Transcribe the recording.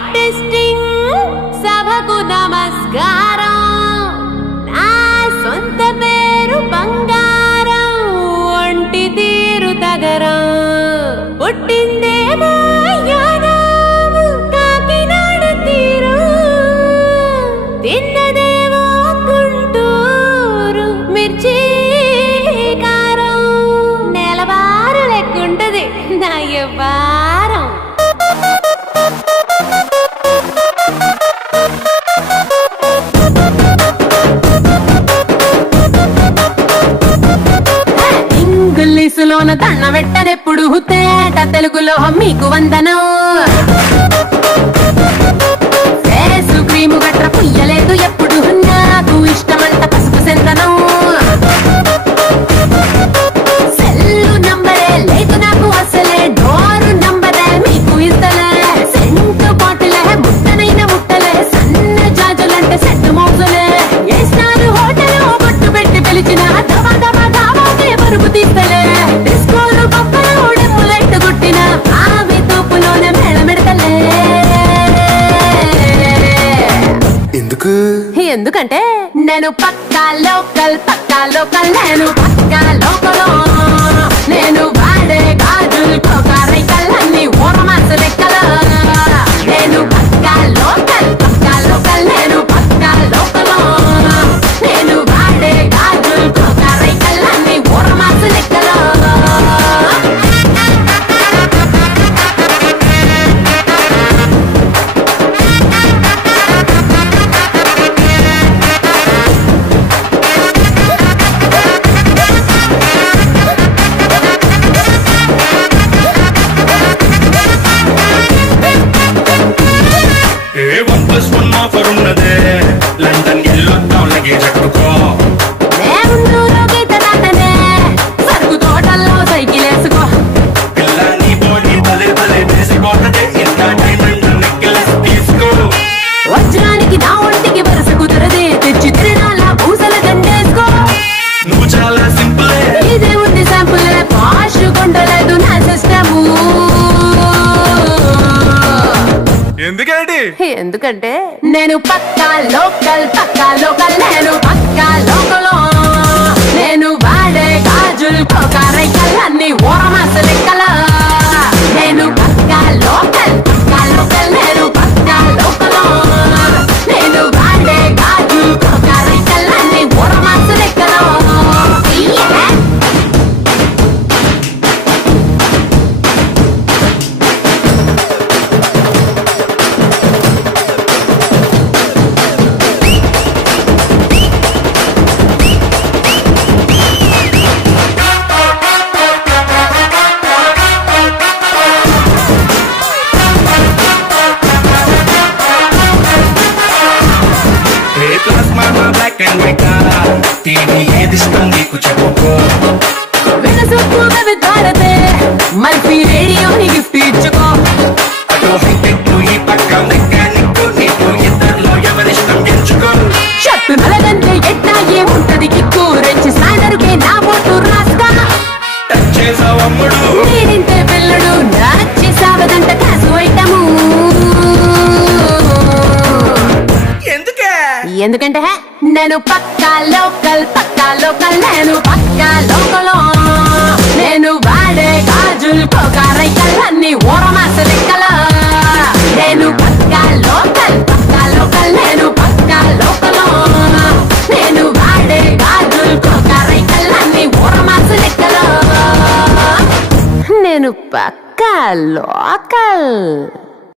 mic testing సభకు నమస్కారం నా సొంత పేరు బంగారం ఒంటి తీరు తగరం పుట్టిందేమో యాదవ్ కాకినాడ తీరు తిన్నదేమో గుంటూరు మిర్చి కారం నెలవారు లెక్కుంటది నా యవ్వారం ఇంగ్లీషులోన దండ పెట్టనెప్పుడు తేట తెలుగులో మీకు వందనం ఫేసు క్రీము గట్ర పుయ్యలేదు ఎప్పుడు నాకు ఇష్టమంట పసుపు సెందనం సెల్లు నంబరే లేదు నాకు అసలే డోరు నంబరే మీకు ఇస్తలే సెంటు బాటిలే ముట్టనైన ముట్టలే సన్న జాజులంటే సెట్టు మోజులే ఏ స్టార్ హోటల్ బొట్టు పెట్టి పిలిచిన దవా దవా దావాకే పరుపు తీస్తలే డిస్కోలు పక్కన డెమ్ములెట్టు కొట్టిన ఆమె తోపులోనే మేళమెడతలే ఎందుకంటే నేను పక్కా లోకల్ నేను పక్కా లోకలో నేను వాడే గాజులు కోకారైకల్లన్నీ ఓరమాసు లెక్కలో నేను పక్కా లోకల్ నేను పక్కా లోకలో నేను వాడే గాజులు కోకారైకల్లన్నీ ఓరమాసు లెక్కలో లండన్ ఎల్లొద్దాం లగేజ్ అట్టుకో సరుకు తోటల్లో సైకిల్ వేసుకో పిల్ల నీ బాడీ భలే భలే వేసిపోతదే ఇంత డైమండ్ నెక్లెస్ తీసుకో వజ్రానికి నా ఒంటికి వరుస కుదరదే తెచ్చి తిరణాల పూసల దండేసుకో నువ్వు చాలా సింపుల్ ఇదే ఉంది శాంపుల్ పాష్ కొండలేదు నా సిస్టము ఎందుకంటే నేను పక్కా లోకల్ నేను పక్కా లోకలో నేను వాడే గాజులు కోకారైకల్లన్నీ ఓరమాసు లెక్కల నేను పక్కా లోకల్ నేను పక్కా లోకలో నేను వాడే గాజులు కోకారైకల్లన్నీ ఓరమాసు లెక్కలో బ్లాక్ అండ్ వైట్ టీవీ ఏది ఇష్టం నీకు చెప్పుకో వినసొప్పుగా విద్వారతే మల్పీ రేడియోని గిఫ్ట్ ఇచ్చుకో అటు హైటెక్ ఈ పక్క మెకానిక్ నీకు ఇద్దరిలో ఎవరిష్టం ఎంచుకో షర్టు నలగంటే ఎట్టా ఏముంటది కిక్కు రెచ్చి స్నానరుకే నా ఓటు రాస్తా టచ్ చేసావు అమ్ముడు నేనింతే పిల్లడు నచ్చేసావదంట కాసు ఐటము ఎందుకంటే నేను పక్కా లోకల్ నేను పక్కా లోకలో నేను వాడే గాజులు కోకారైకల్లన్నీ ఓరమాసు లెక్కలో నేను పక్కా లోకల్ నేను పక్కా లోకలో నేను వాడే గాజులు కోకారైకల్లన్నీ ఓరమాసు లెక్కలో నేను పక్కా లోకల్